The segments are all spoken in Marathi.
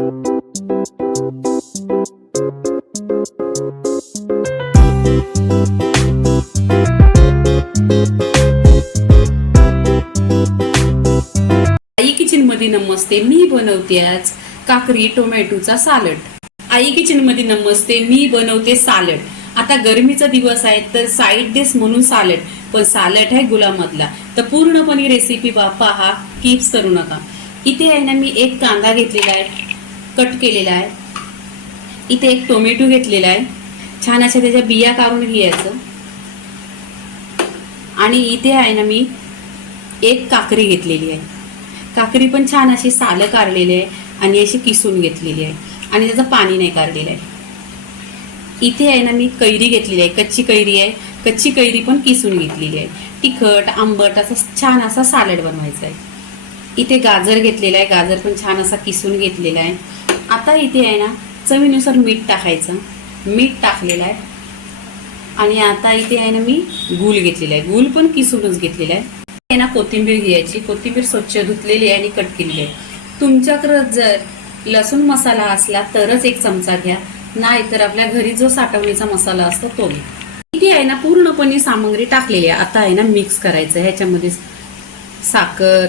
आई किचन मध्ये नमस्ते. मी बनवते आज काकडी टोमॅटोचा सालड. आई किचन मध्ये नमस्ते. मी बनवते सालड. आता गरमीचा दिवस आहे तर साईड डिश म्हणून सालड, पण सालड आहे गुलामधला. तर पूर्णपणे रेसिपी पहा, किप्स करू नका. इथे आहे ना मी एक कांदा घेतलेला आहे, कट केलेला आहे. इथे एक टोमॅटो घेतलेला आहे, छान अशा त्याच्या बिया काढून घ्यायचं. आणि इथे आहे ना मी एक काकडी घेतलेली आहे. काकडी पण छान अशी सालं काढलेली आहे आणि अशी किसून घेतलेली आहे आणि त्याचं पाणी नाही काढलेलं आहे. इथे आहे ना मी कैरी घेतलेली आहे, कच्ची कैरी आहे. कच्ची कैरी पण किसून घेतलेली आहे. तिखट आंबट असं छान असा सालड बनवायचा आहे. इथे गाजर घेतलेला आहे, गाजर पण छान असा किसून घेतलेला आहे. आता इथे आहे ना चवीनुसार मीठ टाकायचं, मीठ टाकलेलं आहे. आणि आता इथे आहे ना मी गूळ घेतलेला आहे, गूळ पण किसूनच घेतलेला आहे. ना कोथिंबीर घ्यायची, कोथिंबीर स्वच्छ धुतलेली आहे आणि कट केलेली आहे. तुमच्याकडे जर लसूण मसाला असला तरच एक चमचा घ्या, नाही तर आपल्या घरी जो साठवणीचा मसाला असतो तो घ्या. इथे आहे ना पूर्णपणे सामग्री टाकलेली आहे. आता आहे ना मिक्स करायचं. ह्याच्यामध्ये साखर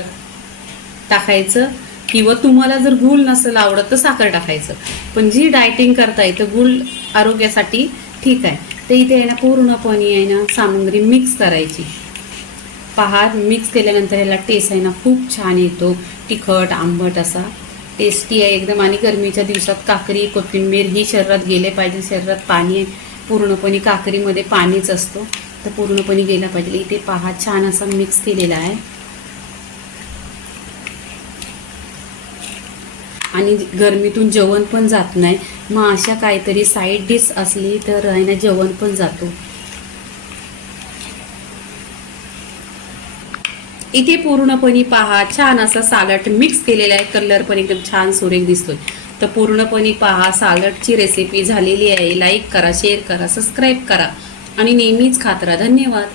टाकायचं, किंवा तुम्हाला जर गूळ नसेल आवडत तर साखर टाकायचं, पण जी डायटिंग करताय तर गूळ आरोग्यासाठी ठीक आहे. तर इथे आहे ना पूर्णपणे आहे ना सामग्री मिक्स करायची. पहा, मिक्स केल्यानंतर ह्याला टेस्ट आहे ना खूप छान येतो, तिखट आंबट असा टेस्टी आहे एकदम. आणि गरमीच्या दिवसात काकडी कोथिंबीर ही शरीरात गेले पाहिजे. शरीरात पाणी आहे, पूर्णपणे काकडीमध्ये पाणीच असतो, तर पूर्णपणे गेला पाहिजे. इथे पहा छान असा मिक्स केलेला आहे. आणि गरमीतून जेवण पण जात नाही, मग अशा काहीतरी साईड डिश असली तर आहे ना जेवण पण जातो. इथे पूर्णपणे पहा छान असा सालड मिक्स केलेला आहे. कलर पण एकदम छान सुरेख दिसतोय. तर पूर्णपणे पहा सालडची रेसिपी झालेली आहे. लाईक करा, शेअर करा, सबस्क्राईब करा आणि नेहमीच खात राहा. धन्यवाद.